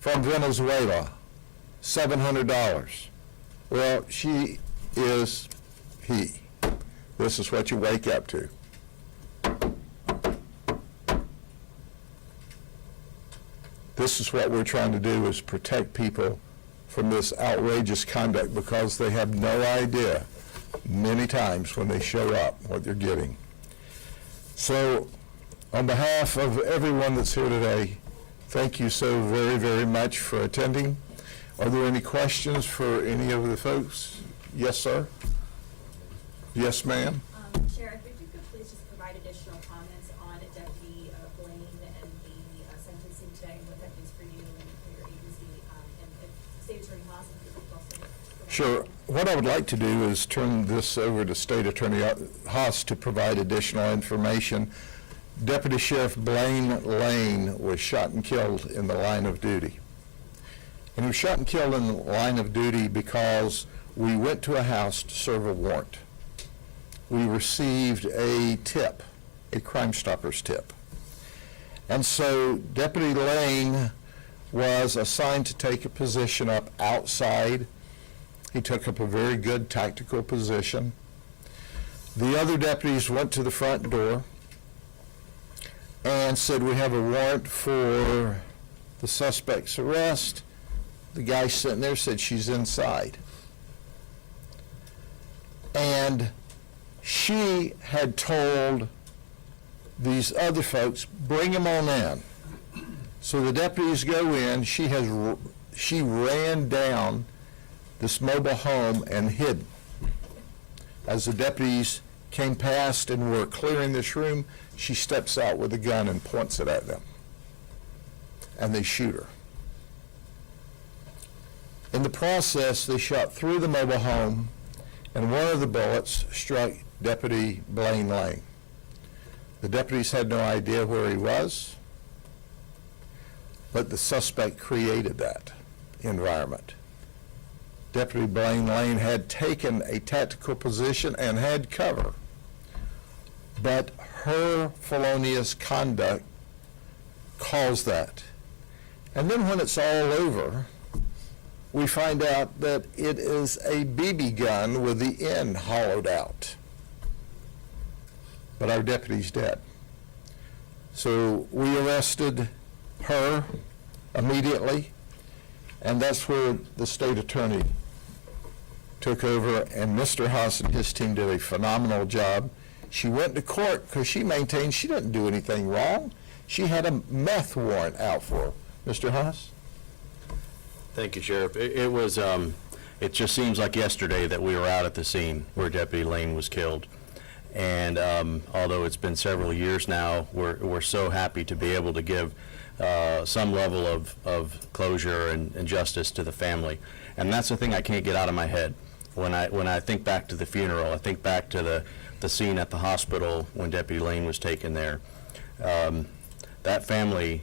from Venezuela, $700. Well, she is he. This is what you wake up to. This is what we're trying to do, is protect people from this outrageous conduct, because they have no idea many times when they show up what they're getting. So on behalf of everyone that's here today, thank you so very, very much for attending. Are there any questions for any of the folks? Yes, sir? Yes, ma'am? Sheriff, if you could please just provide additional comments on Deputy Blaine and the sentencing today, and what that means for you and for your agency, and if State Attorney Haas, if you could also provide. Sure. What I would like to do is turn this over to State Attorney Haas to provide additional information. Deputy Sheriff Blaine Lane was shot and killed in the line of duty. And he was shot and killed in the line of duty because we went to a house to serve a warrant. We received a tip, a Crime Stoppers tip. And so Deputy Lane was assigned to take a position up outside. He took up a very good tactical position. The other deputies went to the front door and said, "We have a warrant for the suspect's arrest." The guy sitting there said, "She's inside." And she had told these other folks, "Bring him on in." So the deputies go in. She ran down this mobile home and hid. As the deputies came past and were clearing this room, she steps out with a gun and points it at them. And they shoot her. In the process, they shot through the mobile home, and one of the bullets struck Deputy Blaine Lane. The deputies had no idea where he was, but the suspect created that environment. Deputy Blaine Lane had taken a tactical position and had cover, but her felonious conduct caused that. And then when it's all over, we find out that it is a BB gun with the end hollowed out. But our deputy's dead. So we arrested her immediately, and that's where the state attorney took over, and Mr. Haas and his team did a phenomenal job. She went to court because she maintained she didn't do anything wrong. She had a meth warrant out for her. Mr. Haas? Thank you, Sheriff. It was, it just seems like yesterday that we were out at the scene where Deputy Lane was killed. And although it's been several years now, we're so happy to be able to give some level of closure and justice to the family. And that's the thing I can't get out of my head. When I think back to the funeral, I think back to the scene at the hospital when Deputy Lane was taken there. That family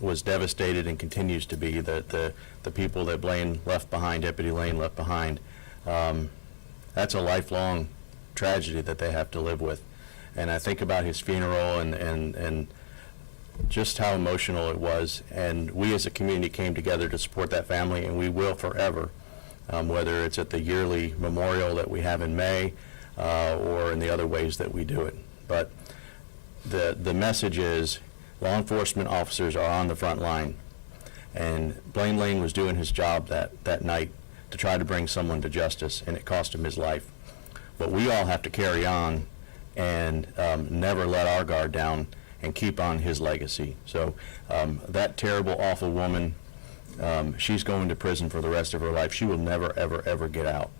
was devastated and continues to be. The people that Blaine left behind, Deputy Lane left behind, that's a lifelong tragedy that they have to live with. And I think about his funeral and just how emotional it was. And we as a community came together to support that family, and we will forever, whether it's at the yearly memorial that we have in May or in the other ways that we do it. But the message is law enforcement officers are on the front line. And Blaine Lane was doing his job that night to try to bring someone to justice, and it cost him his life. But we all have to carry on and never let our guard down and keep on his legacy. So that terrible, awful woman, she's going to prison for the rest of her life. She will never, ever, ever get out.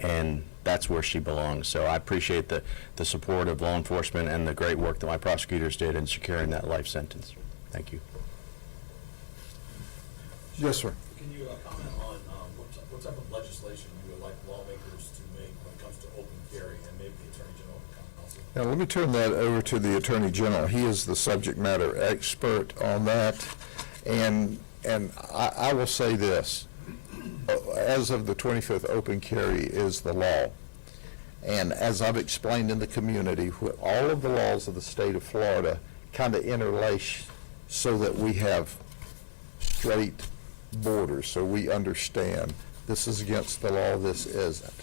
And that's where she belongs. So I appreciate the support of law enforcement and the great work that my prosecutors did in securing that life sentence. Thank you. Yes, sir. Can you comment on what type of legislation you would like lawmakers to make when it comes to open carry, and maybe the Attorney General can comment also? Now, let me turn that over to the Attorney General. He is the subject matter expert on that. And I will say this. As of the 25th, open carry is the law. And as I've explained in the community, all of the laws of the state of Florida kind of interlace so that we have straight borders, so we understand this is against the law, this isn't.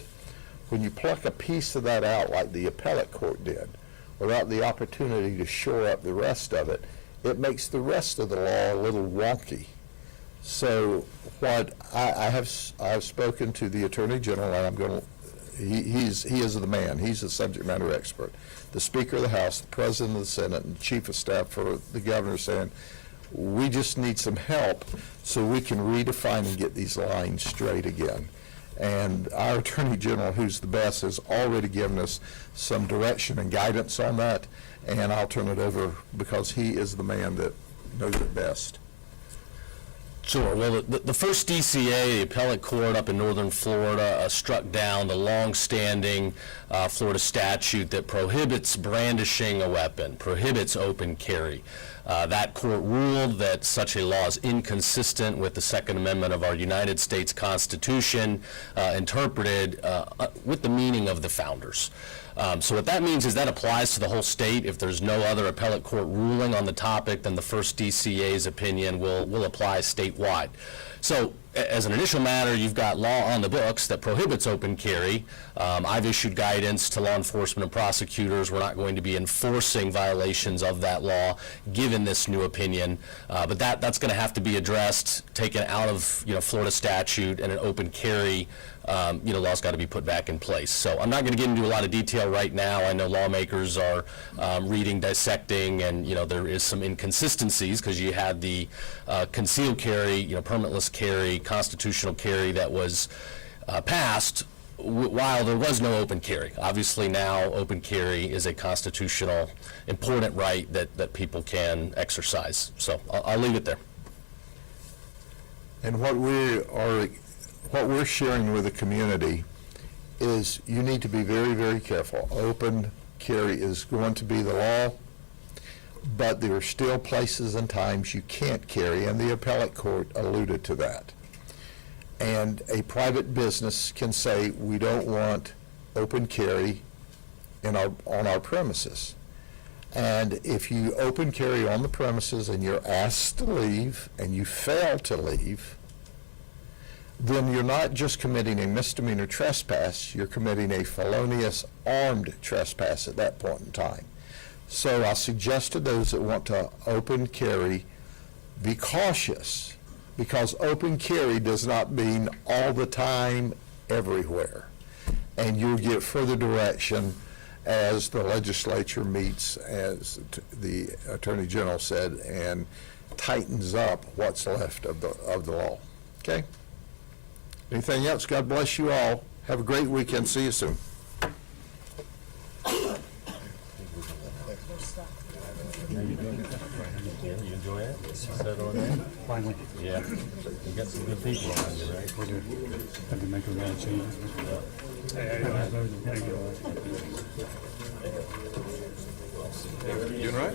When you pluck a piece of that out like the appellate court did, without the opportunity to shore up the rest of it, it makes the rest of the law a little wonky. So what I have spoken to the Attorney General, and I'm going to, he is the man. He's the subject matter expert. The Speaker of the House, the President of the Senate, and the Chief of Staff for the Governor saying, we just need some help so we can redefine and get these lines straight again. And our Attorney General, who's the best, has already given us some direction and guidance on that, and I'll turn it over because he is the man that knows it best. Sure. Well, the first DCA, the appellate court up in northern Florida, struck down the long-standing Florida statute that prohibits brandishing a weapon, prohibits open carry. That court ruled that such a law is inconsistent with the Second Amendment of our United States Constitution, interpreted with the meaning of the founders. So what that means is that applies to the whole state. If there's no other appellate court ruling on the topic, then the first DCA's opinion will apply statewide. So as an initial matter, you've got law on the books that prohibits open carry. I've issued guidance to law enforcement and prosecutors. We're not going to be enforcing violations of that law given this new opinion, but that's going to have to be addressed, taken out of Florida statute, and an open carry law's got to be put back in place. So I'm not going to get into a lot of detail right now. I know lawmakers are reading, dissecting, and there is some inconsistencies because you had the concealed carry, permitless carry, constitutional carry that was passed while there was no open carry. Obviously now open carry is a constitutional important right that people can exercise. So I'll leave it there. And what we're sharing with the community is you need to be very, very careful. Open carry is going to be the law, but there are still places and times you can't carry, and the appellate court alluded to that. And a private business can say, we don't want open carry on our premises. And if you open carry on the premises and you're asked to leave and you fail to leave, then you're not just committing a misdemeanor trespass, you're committing a felonious armed trespass at that point in time. So I suggest to those that want to open carry, be cautious, because open carry does not mean all the time, everywhere. And you'll get further direction as the legislature meets, as the Attorney General said, and tightens up what's left of the law. Okay? Anything else? God bless you all. Have a great weekend. See you soon. You enjoy it? Settle in? Finally, Yeah. You got some good people around you, right? we do. Had to make a lot of changes. You all right?